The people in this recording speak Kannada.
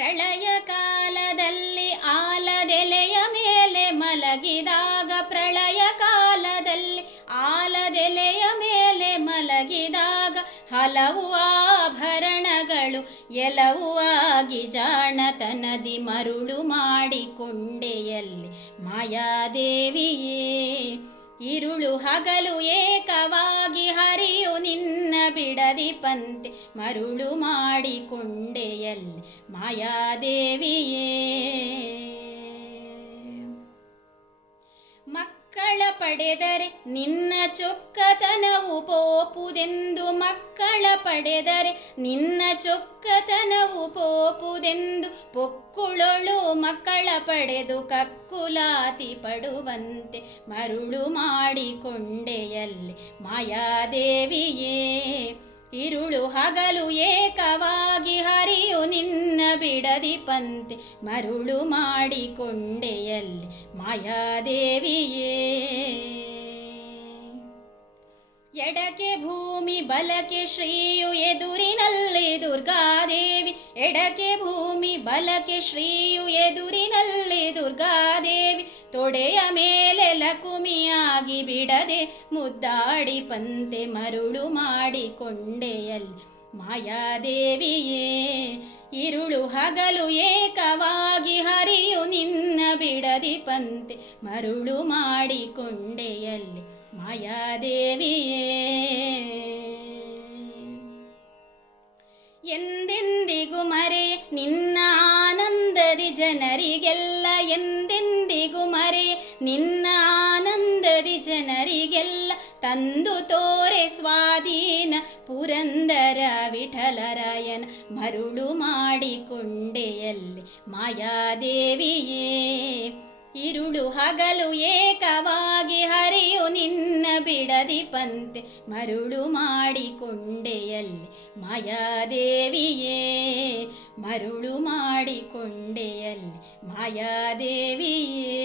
ಪ್ರಳಯ ಕಾಲದಲ್ಲಿ ಆಲದೆಲೆಯ ಮೇಲೆ ಮಲಗಿದಾಗ, ಪ್ರಳಯ ಕಾಲದಲ್ಲಿ ಆಲದೆಲೆಯ ಮೇಲೆ ಮಲಗಿದಾಗ, ಹಲವು ಆಭರಣಗಳು ಎಲ್ಲವೂ ಆಗಿ ಜಾಣತನದಿ ಮರುಳು ಮಾಡಿಕೊಂಡೆಯಲ್ಲಿ ಮಾಯಾದೇವಿಯೇ. ಇರುಳು ಹಗಲು ಏಕವಾಗಿ ಹರಿಯು ನಿನ್ನ ಬಿಡದಿ ಪಂತೆ ಮರುಳು ಮಾಡಿಕೊಂಡೆಯಲ್ಲಿ ಮಾಯಾದೇವಿಯೇ. ಮಕ್ಕಳ ಪಡೆದರೆ ನಿನ್ನ ಚೊಕ್ಕತನವು ಪೋಪುದೆಂದು, ಮಕ್ಕಳ ಪಡೆದರೆ ನಿನ್ನ ಚೊಕ್ಕತನವು ಪೋಪುದೆಂದು, ಪೊಕ್ಕುಳೊಳು ಮಕ್ಕಳ ಪಡೆದು ಕಕ್ಕುಲಾತಿ ಪಡುವಂತೆ ಮರುಳು ಮಾಡಿಕೊಂಡೆಯಲ್ಲಿ ಮಾಯಾದೇವಿಯೇ. ಇರುಳು ಹಗಲು ಏಕವಾಗಿ ಹರಿಯು ನಿನ್ನ ಬಿಡದಿ ಪಂತೆ ಮರುಳು ಮಾಡಿಕೊಂಡೆಯಲ್ಲಿ ಮಾಯಾದೇವಿಯೇ. ಎಡಕ್ಕೆ ಭೂಮಿ ಬಲಕ್ಕೆ ಶ್ರೀಯು ಎದುರಿನಲ್ಲಿ ದುರ್ಗಾದೇವಿ, ಎಡಕ್ಕೆ ಭೂಮಿ ಬಲಕ್ಕೆ ಶ್ರೀಯು ಎದುರಿನಲ್ಲಿ ದುರ್ಗಾದೇವಿ, ತೊಡೆಯ ಮೇಲೆ ಲಕುಮಿಯಾಗಿ ಬಿಡದೆ ಮುದ್ದಾಡಿ ಪಂತೆ ಮರುಳು ಮಾಡಿಕೊಂಡೆಯಲ್ಲಿ ಮಾಯಾದೇವಿಯೇ. ಇರುಳು ಹಗಲು ಏಕವಾಗಿ ಹರಿಯು ನಿನ್ನ ಬಿಡದಿ ಪಂತೆ ಮರುಳು ಮಾಡಿಕೊಂಡೆಯಲ್ಲಿ ಮಾಯಾದೇವಿಯೇ. ಎಂದೆಂದಿಗೂ ಮರೆ ನಿನ್ನ ಆನಂದದಿ ಜನರಿಗೆಲ್ಲ, ಎಂದೆಂದಿಗೂ ಮರೆ ನಿನ್ನ ಆನಂದದಿ ಜನರಿಗೆಲ್ಲ, ತಂದು ತೋರೆ ಸ್ವಾಧೀನ ಪುರಂದರ ವಿಠಲರಾಯನ ಮರುಳು ಮಾಡಿಕೊಂಡೆಯಲ್ಲಿ ಮಾಯಾದೇವಿಯೇ. ಇರುಳು ಹಗಲು ಏಕವಾಗಿ ಹರಿಯು ನಿನ್ನ ಬಿಡದಿ ಪಂತೆ ಮರುಳು ಮಾಡಿಕೊಂಡೆಯಲ್ಲಿ ಮಾಯಾದೇವಿಯೇ. ಮರುಳು ಮಾಡಿಕೊಂಡೆಯಲ್ಲಿ ಮಾಯಾದೇವಿಯೇ.